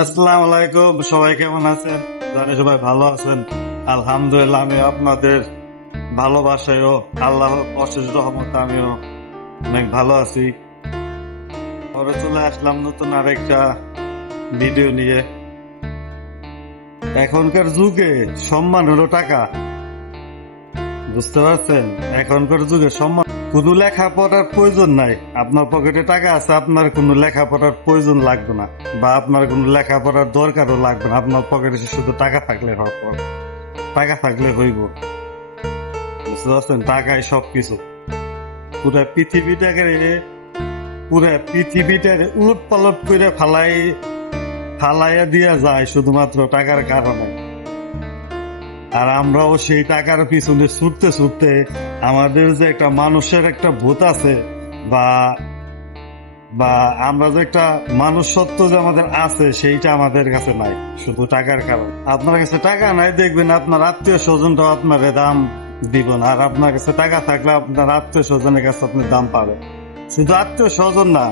আসসালামু আলাইকুম। সবাই কেমন আছেন? জানি সবাই ভালো আছেন। আলহামদুলিল্লাহ, আমি আপনাদের ভালোবাসায় ও আল্লাহর অশেষ রহমতে আমিও অনেক ভালো আছি। পরে চলে আসলাম নতুন আরেকটা ভিডিও নিয়ে। এখনকার যুগে সম্মান হলো টাকা, বুঝতে পারছেন? এখনকার যুগে সম্মান, কোনো লেখাপড়ার প্রয়োজন নাই। আপনার পকেটে টাকা আছে, আপনার কোনো লেখাপড়ার প্রয়োজন লাগবে না, বা আপনার কোনো লেখাপড়ার দরকারও লাগবে না। আপনার পকেটে শুধু টাকা থাকলে হবে, টাকা থাকলে হইব, বুঝতে পারছেন? টাকাই সবকিছু। পুরা পৃথিবীটাকে উলট পালট করে ফালাইয়া দিয়া যায় শুধুমাত্র টাকার কারণে। আর আমরাও সেই টাকার পিছনে ছুটতে ছুটতে আমাদের যে একটা মানুষের একটা ভূত আছে, বা বা আমরা যে একটা মানুষ সত্য যে আমাদের আছে, সেইটা আমাদের কাছে নাই, শুধু টাকার কারণে। আপনার কাছে টাকা নাই, দেখবেন আপনার আত্মীয় স্বজনটাও আপনার দাম দিব না। আর আপনার কাছে টাকা থাকলে আপনার আত্মীয় স্বজনের কাছে আপনি দাম পাবেন। শুধু আত্মীয় স্বজন না,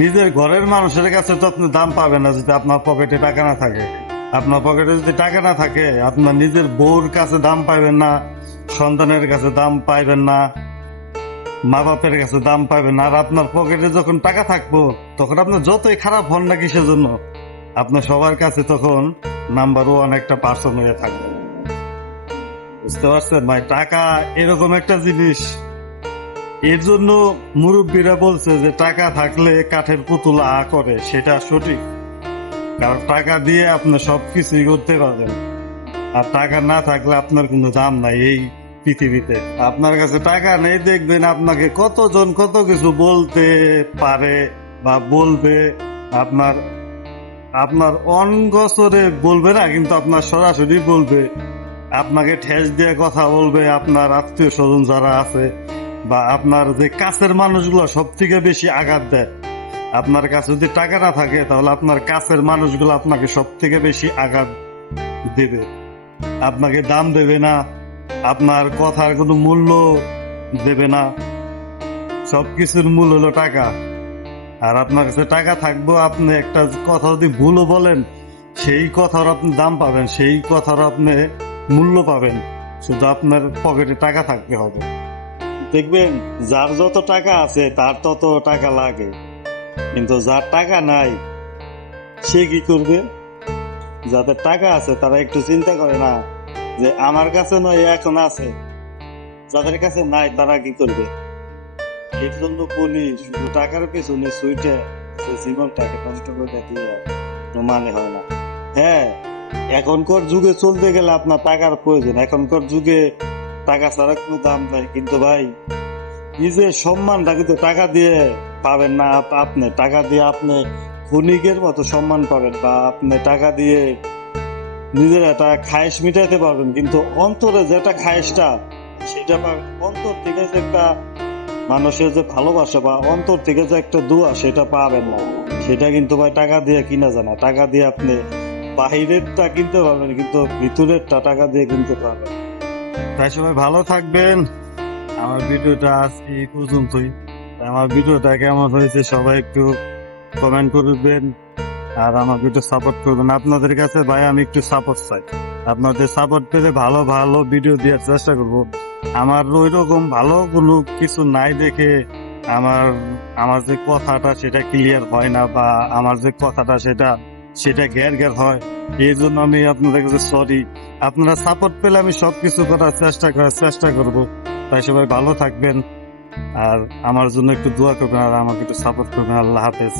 নিজের ঘরের মানুষের কাছে তো আপনি দাম পাবেন না যদি আপনার পকেটে টাকা না থাকে। আপনার পকেটে যদি টাকা না থাকে, আপনার নিজের বউর কাছে দাম পাইবেন না, সন্তানের কাছে দাম পাইবেন না, মা বাপের কাছে দাম পাইবেন না। আর আপনার পকেটে যখন টাকা থাকবো, তখন আপনার যতই খারাপ হন না কিসের জন্য, আপনার সবার কাছে তখন নাম্বার ওয়ান একটা পার্সন হয়ে থাকবে, বুঝতে পারছেন ভাই? টাকা এরকম একটা জিনিস, এর জন্য মুরব্বীরা বলছে যে টাকা থাকলে কাঠের পুতুল আ করে, সেটা সঠিক। কারণ টাকা দিয়ে আপনি সবকিছুই করতে পারবেন, আর টাকা না থাকলে আপনার কোনো দাম নাই এই পৃথিবীতে। আপনার কাছে টাকা নেই, দেখবেন আপনাকে কতজন কত কিছু বলতে পারে বা বলবে। আপনার আপনার অনগসরে বলবে না, কিন্তু আপনার সরাসরি বলবে, আপনাকে ঠেস দিয়ে কথা বলবে। আপনার আত্মীয় স্বজন যারা আছে বা আপনার যে কাছের মানুষগুলো সব থেকে বেশি আঘাত দেয়। আপনার কাছে যদি টাকা না থাকে, তাহলে আপনার কাছের মানুষগুলো আপনাকে সব থেকে বেশি আঘাত দেবে, আপনাকে দাম দেবে না, আপনার কথার কোনো মূল্য দেবে না। সবকিছুর মূল হলো টাকা। আর আপনার কাছে টাকা থাকবো, আপনি একটা কথা যদি ভুলও বলেন, সেই কথার আপনি দাম পাবেন, সেই কথার আপনি মূল্য পাবেন। শুধু আপনার পকেটে টাকা থাকতে হবে। দেখবেন যার যত টাকা আছে তার তত টাকা লাগে, কিন্তু যার টাকা নাই সে কি করবে? যাদের টাকা আছে তারা একটু চিন্তা করে না যে আমার কাছে নয় এখন আছে, যাদের কাছে নাই তারা কি করবে? এর জন্য বলি, শুধু টাকার পেছনে সুইটে সে জীবনটাকে নষ্ট করে দিয়ে মানে হয় না। হ্যাঁ, এখনকার যুগে চলতে গেলে আপনার টাকার প্রয়োজন। এখনকার যুগে টাকা ছাড়া কোনো দাম নাই। কিন্তু ভাই, নিজের সম্মানটা কিন্তু টাকা দিয়ে পাবেন না। আপনি টাকা দিয়ে আপনি ক্ষণিকের মতো সম্মান পাবেন, বা আপনি টাকা দিয়ে নিজের একটা খায়েশ মিটাইতে পারবেন, কিন্তু অন্তরে যেটা খায়েশটা সেটা পাবেন। অন্তর থেকে যে একটা মানুষের যে ভালোবাসা বা অন্তর থেকে যে একটা দোয়া, সেটা পাবেন না। সেটা কিন্তু ভাই টাকা দিয়ে কিনা যায় না। টাকা দিয়ে আপনি বাহিরেরটা কিনতে পারবেন, কিন্তু ভিতরেরটা টাকা দিয়ে কিনতে পারবেন। তাই সবাই ভালো থাকবেন। আমার ভিডিওটা আজকে এই পর্যন্তই। আমার ভিডিওটা কেমন হয়েছে সবাই একটু কমেন্ট করবেন, আর আমার ভিডিও সাপোর্ট করবেন। আপনাদের কাছে ভাই আমি একটু সাপোর্ট চাই। আপনাদের সাপোর্ট পেলে ভালো ভালো ভিডিও দেওয়ার চেষ্টা করব। আমার ওই রকম ভালো কোনো কিছু নাই দেখে আমার আমার যে কথাটা সেটা ক্লিয়ার হয় না, বা আমার যে কথাটা সেটা ঘের ঘের হয়। এই জন্য আমি আপনাদের কাছে সরি। আপনারা সাপোর্ট পেলে আমি সবকিছু করার চেষ্টা করব। তাই সবাই ভালো থাকবেন, আর আমার জন্য একটু দোয়া করবেন, আর আমাকে একটু সাপোর্ট করবেন। আল্লাহ হাফেজ।